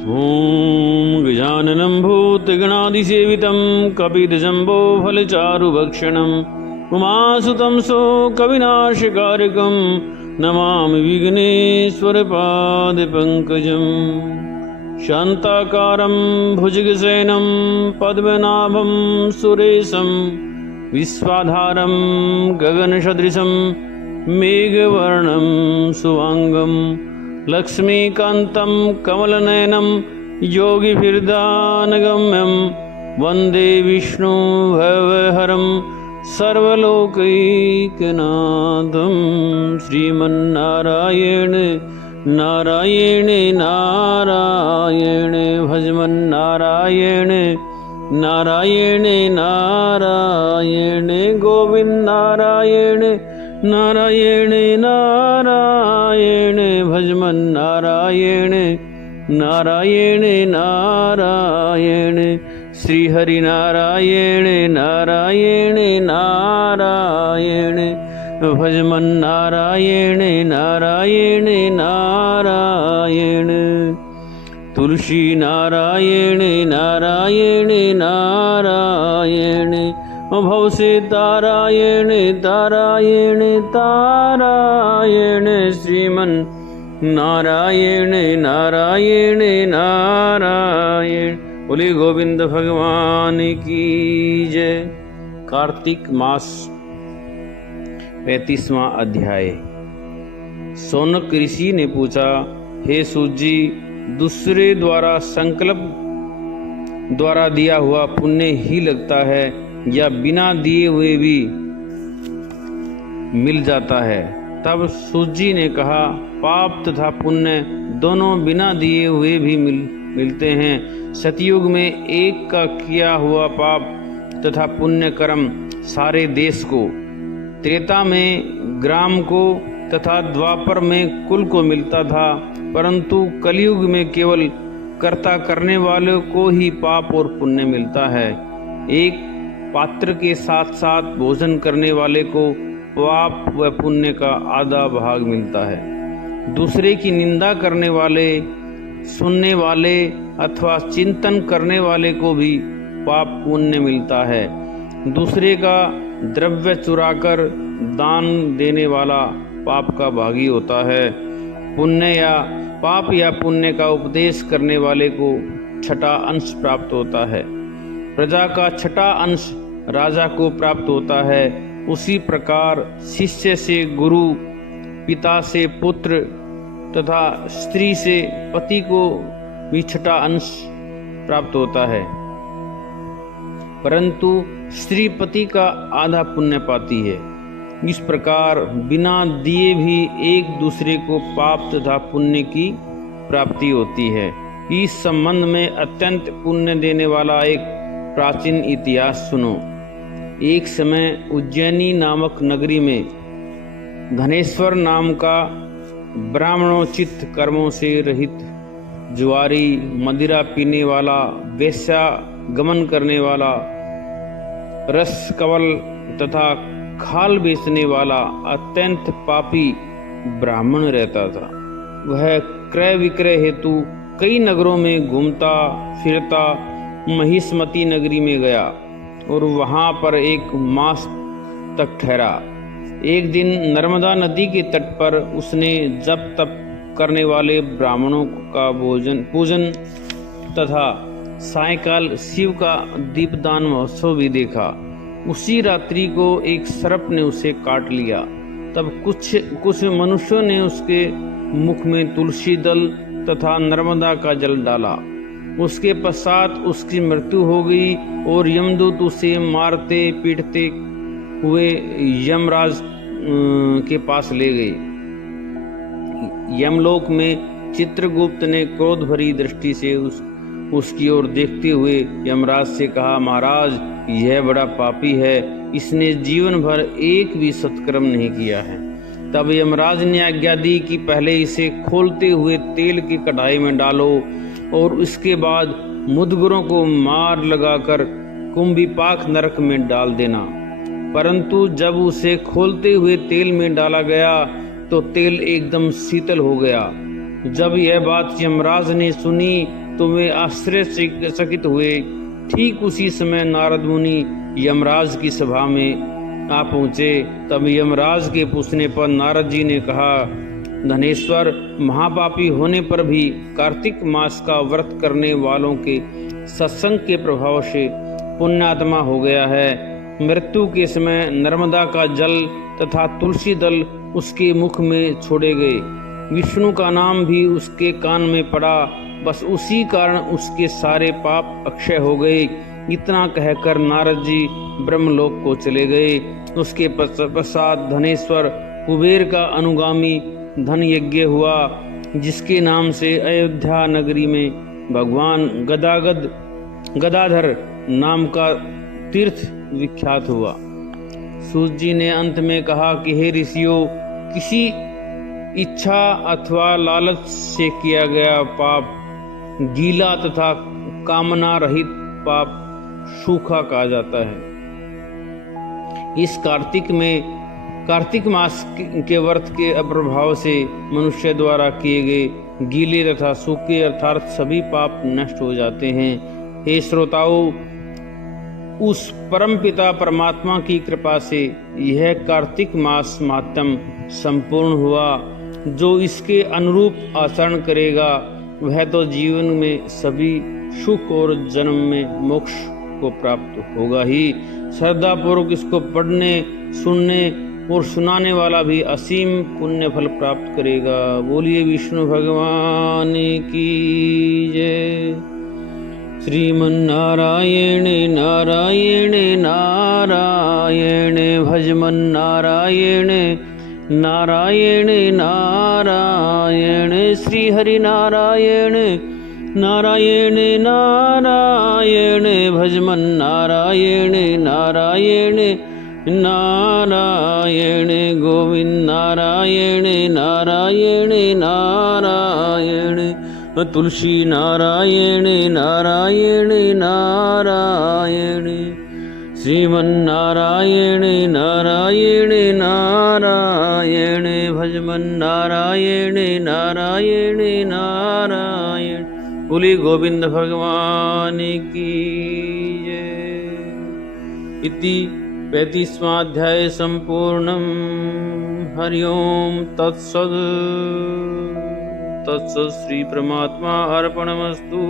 ॐ गजाननं भूतगणाधिसेवितं कपिध्वजम्बो फलचारुभक्षणम् उमासुतं शोकविनाशकारकं नमामि विघ्नेश्वरपादपङ्कजम्। शान्ताकारं भुजगशयनं पद्मनाभं सुरेशं विश्वाधारं गगनसदृशं मेघवर्णं शुभाङ्गं लक्ष्मीकान्तं कमलनयनं योगिभिर्ध्यानगम्यं वन्दे विष्णु भवहरं सर्वलोकैकनाथं। श्रीमन्नारायण नारायण नारायण भजमन्नारायण नारायण नारायण गोविंद नारायण नारायण नारायण भजमन नारायण नारायण नारायण श्री हरि नारायण नारायण नारायण भजमन नारायण नारायण नारायण तुलसी नारायण नारायण नारायण भव से तारायण तारायण तारायण श्रीमन नारायण नारायण नारायण। बोले गोविंद भगवान की जय। कार्तिक मास 35वां अध्याय। सौनक ऋषि ने पूछा, हे सूत जी, दूसरे द्वारा संकल्प द्वारा दिया हुआ पुण्य ही लगता है या बिना दिए हुए भी मिल जाता है? तब सूत जी ने कहा, पाप तथा पुण्य दोनों बिना दिए हुए भी मिलते हैं। सतयुग में एक का किया हुआ पाप तथा पुण्य कर्म सारे देश को, त्रेता में ग्राम को तथा द्वापर में कुल को मिलता था, परंतु कलयुग में केवल कर्ता करने वाले को ही पाप और पुण्य मिलता है। एक पात्र के साथ साथ भोजन करने वाले को पाप व पुण्य का आधा भाग मिलता है। दूसरे की निंदा करने वाले, सुनने वाले अथवा चिंतन करने वाले को भी पाप पुण्य मिलता है। दूसरे का द्रव्य चुराकर दान देने वाला पाप का भागी होता है। पुण्य या पाप या पुण्य का उपदेश करने वाले को छठा अंश प्राप्त होता है। प्रजा का छठा अंश राजा को प्राप्त होता है। उसी प्रकार शिष्य से गुरु, पिता से पुत्र तथा स्त्री से पति को भी छठा अंश प्राप्त होता है, परंतु स्त्री पति का आधा पुण्य पाती है। इस प्रकार बिना दिए भी एक दूसरे को पाप तथा पुण्य की प्राप्ति होती है। इस संबंध में अत्यंत पुण्य देने वाला एक प्राचीन इतिहास सुनो। एक समय उज्जैनी नामक नगरी में धनेश्वर नाम का ब्राह्मणोचित कर्मों से रहित, जुआरी, मदिरा पीने वाला, वेश्या गमन करने वाला, रस कवल तथा खाल बेचने वाला अत्यंत पापी ब्राह्मण रहता था। वह क्रय विक्रय हेतु कई नगरों में घूमता फिरता महिष्मती नगरी में गया और वहां पर एक मास तक ठहरा। एक दिन नर्मदा नदी के तट पर उसने जप तप करने वाले ब्राह्मणों का पूजन तथा सायंकाल शिव का दीपदान महोत्सव भी देखा। उसी रात्रि को एक सर्प ने उसे काट लिया। तब कुछ मनुष्यों ने उसके मुख में तुलसी दल तथा नर्मदा का जल डाला। उसके पश्चात उसकी मृत्यु हो गई और यमदूत उसे मारते पीटते हुए यमराज के पास ले गए। यमलोक में चित्रगुप्त ने क्रोध भरी दृष्टि से उसकी ओर देखते हुए यमराज से कहा, महाराज, यह बड़ा पापी है, इसने जीवन भर एक भी सत्कर्म नहीं किया है। तब यमराज ने आज्ञा दी कि पहले इसे खोलते हुए तेल की कढ़ाई में डालो और उसके बाद मुदगरों को मार लगाकर कुंभिपाक नरक में डाल देना। परंतु जब उसे खोलते हुए तेल में डाला गया तो तेल एकदम शीतल हो गया जब यह बात यमराज ने सुनी तो वे आश्चर्यचकित हुए। ठीक उसी समय नारद मुनि यमराज की सभा में आ पहुंचे। तब यमराज के पूछने पर नारद जी ने कहा, धनेश्वर, महापापी होने पर भी कार्तिक मास का व्रत करने वालों के सत्संग के प्रभाव से पुण्यात्मा हो गया है। मृत्यु के समय नर्मदा का जल तथा तुलसी दल उसके मुख में छोड़े गए। विष्णु का नाम भी उसके कान में पड़ा। बस उसी कारण उसके सारे पाप अक्षय हो गए। इतना कहकर नारद जी ब्रह्मलोक को चले गए। उसके पश्चात धनेश्वर कुबेर का अनुगामी धन यज्ञ हुआ, जिसके नाम से अयोध्या नगरी में भगवान गदाधर नाम का तीर्थ विख्यात हुआ। सूत जी ने अंत में कहा कि हे ऋषियों, किसी इच्छा अथवा लालच से किया गया पाप गीला तथा कामना रहित पाप सूखा कहा जाता है। इस कार्तिक मास के व्रत के अप्रभाव से मनुष्य द्वारा किए गए गीले तथा सूखे अर्थात सभी पाप नष्ट हो जाते हैं। हे श्रोताओं, उस परम पिता परमात्मा की कृपा से यह कार्तिक मास महात्म संपूर्ण हुआ। जो इसके अनुरूप आचरण करेगा वह तो जीवन में सभी सुख और जन्म में मोक्ष को प्राप्त होगा ही। श्रद्धा पूर्वक इसको पढ़ने, सुनने और सुनाने वाला भी असीम पुण्य फल प्राप्त करेगा। बोलिए विष्णु भगवान की जय। श्रीमन्नारायण नारायण नारायण भजमन नारायण नारायण नारायण श्री हरि नारायण नारायण नारायण भजमन नारायण नारायण नारायण गोविंद नारायण नारायण नारायण तुलसी नारायण नारायण नारायण श्रीमन्नारायण नारायण नारायण भजमन नारायण नारायण नारायण। बोली गोविंद भगवान की जय। इति 35वां अध्याय संपूर्णम। हरि ओम तत्सद। तत्सद श्री परमात्मा अर्पणमस्तु।